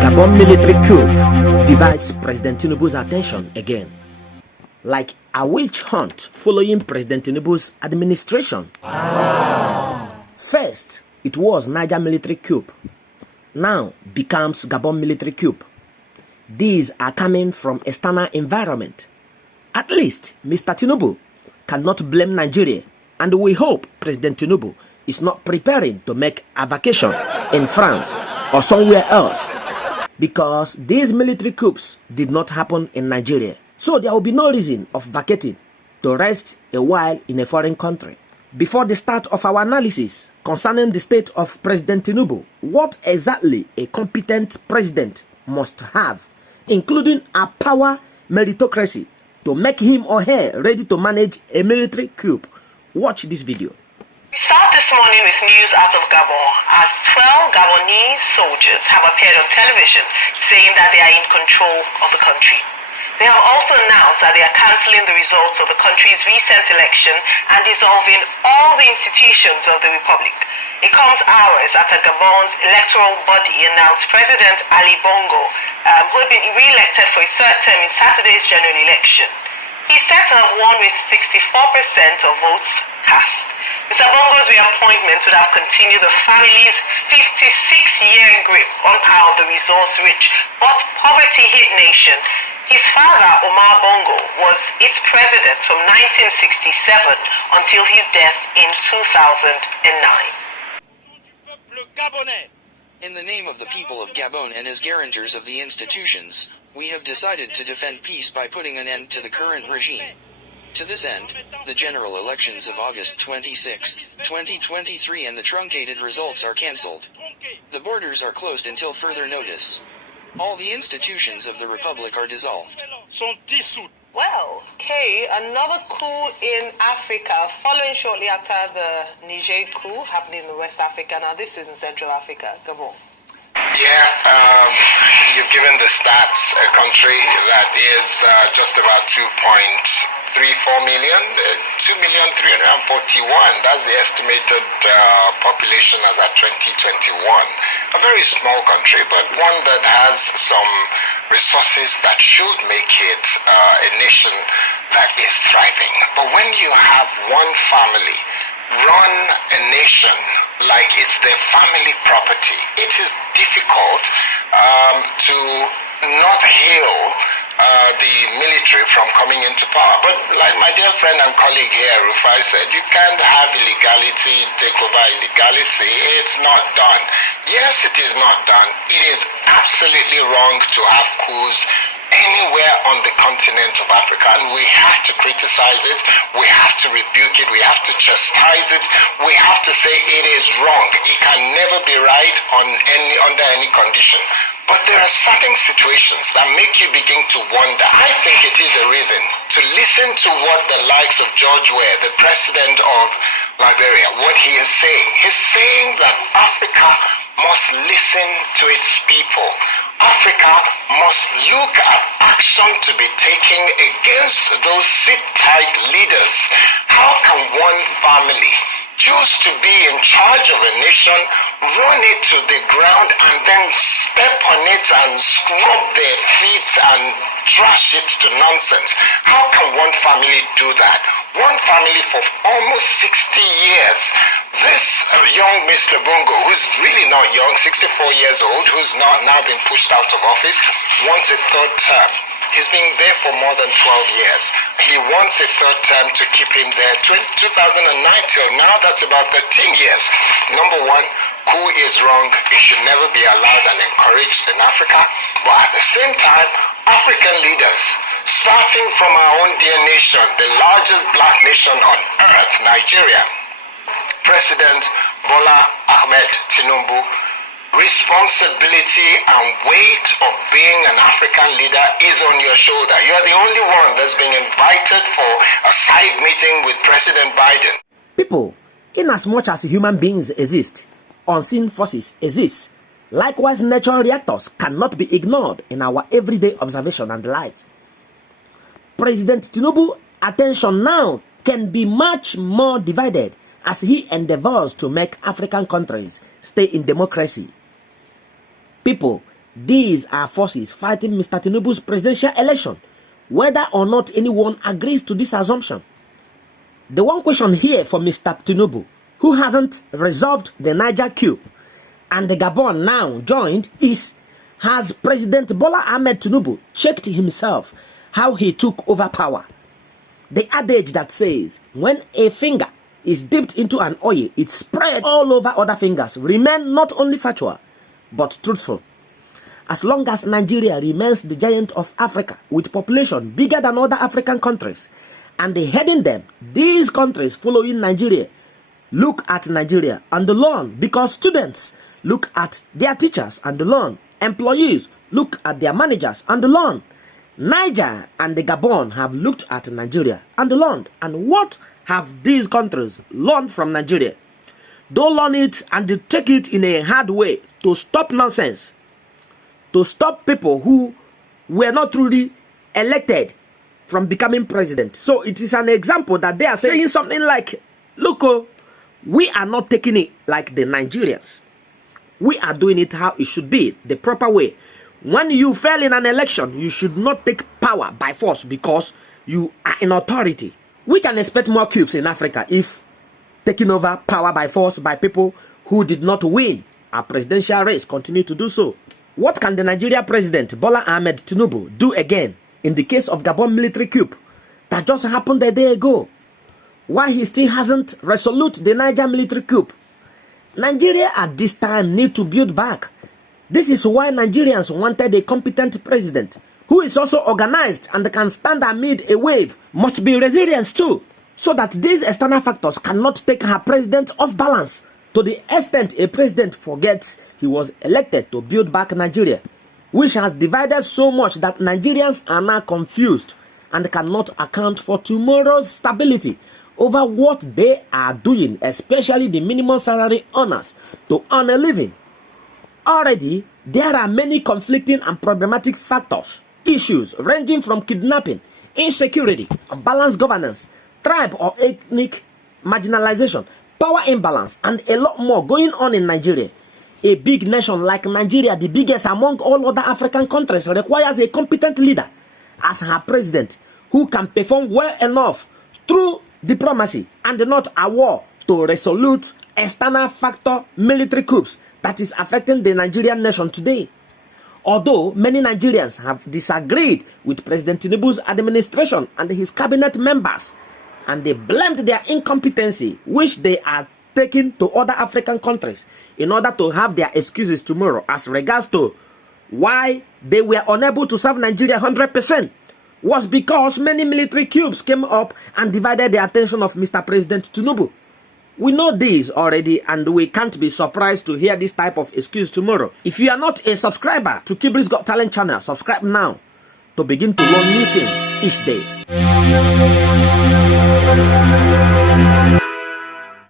Gabon military coup divides President Tinubu's attention again, like a witch hunt following President Tinubu's administration. First, it was Niger military coup. Now becomes Gabon military coup. These are coming from external environment. At least Mr. Tinubu cannot blame Nigeria, and we hope President Tinubu is not preparing to make a vacation in France or somewhere else, because these military coups did not happen in Nigeria. So there will be no reason of vacating to rest a while in a foreign country. Before the start of our analysis concerning the state of President Tinubu, what exactly a competent president must have, including a power meritocracy, to make him or her ready to manage a military coup. Watch this video. We start this morning with news out of Gabon, as 12 Gabonese soldiers have appeared on television saying that they are in control of the country. They have also announced that they are cancelling the results of the country's recent election and dissolving all the institutions of the republic. It comes hours after Gabon's electoral body announced President Ali Bongo, who had been re-elected for a third term in Saturday's general election. He's said to have won with 64% of votes cast. Mr. Bongo's reappointment would have continued the family's 56-year grip on power of the resource-rich but poverty-hit nation. His father, Omar Bongo, was its president from 1967 until his death in 2009. In the name of the people of Gabon and as guarantors of the institutions, we have decided to defend peace by putting an end to the current regime. To this end, the general elections of August 26, 2023 and the truncated results are cancelled. The borders are closed until further notice. All the institutions of the Republic are dissolved. Well, Kay, another coup in Africa, following shortly after the Niger coup happening in West Africa. Now, this is in Central Africa. Gabon. Yeah, you've given the stats, a country that is just about 2.34 million, 2,341,000. That's the estimated population as at 2021. A very small country, but one that has some resources that should make it a nation that is thriving. But when you have one family run a nation like it's their family property, it is difficult to not hail the military from coming into power. But like my dear friend and colleague here, Rufai, said, you can't have illegality take over illegality. It's not done. Yes, it is not done. It is absolutely wrong to have coups anywhere on the continent of Africa, and we have to criticize it, we have to rebuke it, we have to chastise it, we have to say it is wrong. It can never be right under any condition. But there are certain situations that make you begin to wonder. I think it is a reason to listen to what the likes of George Weah, the president of Liberia, what he is saying. He's saying that Africa must listen to its people. Africa must look at action to be taken against those sit-tight leaders. How can one family choose to be in charge of a nation, run it to the ground, and then step on it and scrub their feet and trash it to nonsense? How can one family do that? One family for almost 60 years. This young Mr. Bongo, who's really not young, 64 years old, who's not now been pushed out of office, wants a third term. He's been there for more than 12 years. He wants a third term to keep him there. 2009 till now, that's about 13 years. Number one, coup is wrong. It should never be allowed and encouraged in Africa. But at the same time, African leaders, starting from our own dear nation, the largest black nation on earth, Nigeria, President Bola Ahmed Tinubu, responsibility and weight of being an African leader is on your shoulder. You are the only one that's been invited for a side meeting with President Biden. People, in as much as human beings exist, unseen forces exist. Likewise, natural reactors cannot be ignored in our everyday observation and lives. President Tinubu's attention now can be much more divided as he endeavors to make African countries stay in democracy. People, these are forces fighting Mr. Tinubu's presidential election, whether or not anyone agrees to this assumption. The one question here for Mr. Tinubu, who hasn't resolved the Niger coup and the Gabon now joined, is: has President Bola Ahmed Tinubu checked himself how he took over power? The adage that says, when a finger is dipped into an oil, it spread all over other fingers, remain not only factual, but truthful. As long as Nigeria remains the giant of Africa, with population bigger than other African countries, and heading them, these countries following Nigeria look at Nigeria and learn, because students look at their teachers and learn, employees look at their managers and learn. Niger and the Gabon have looked at Nigeria and learned. And what have these countries learned from Nigeria? Don't learn it and take it in a hard way to stop nonsense, to stop people who were not truly elected from becoming president. So it is an example that they are saying something like, look, we are not taking it like the Nigerians. We are doing it how it should be, the proper way. When you fail in an election, you should not take power by force because you are in authority. We can expect more coups in Africa if taking over power by force by people who did not win a presidential race continue to do so. What can the Nigeria president Bola Ahmed Tinubu do again in the case of Gabon military coup that just happened a day ago? Why he still hasn't resolute the Niger military coup? Nigeria at this time need to build back. This is why Nigerians wanted a competent president who is also organized and can stand amid a wave, must be resilient too, so that these external factors cannot take her president off balance to the extent a president forgets he was elected to build back Nigeria, which has divided so much that Nigerians are now confused and cannot account for tomorrow's stability over what they are doing, especially the minimum salary earners, to earn a living. Already, there are many conflicting and problematic factors, issues ranging from kidnapping, insecurity, unbalanced governance, tribe or ethnic marginalization, power imbalance, and a lot more going on in Nigeria. A big nation like Nigeria, the biggest among all other African countries, requires a competent leader as her president who can perform well enough through diplomacy and not a war to resolute external factor military coups that is affecting the Nigerian nation today. Although many Nigerians have disagreed with President Tinubu's administration and his cabinet members, and they blamed their incompetency, which they are taking to other African countries in order to have their excuses tomorrow as regards to why they were unable to serve Nigeria 100%, was because many military coups came up and divided the attention of Mr. President Tinubu. We know this already, and we can't be surprised to hear this type of excuse tomorrow. If you are not a subscriber to Kibri's Got Talent channel, subscribe now to begin to learn new things each day.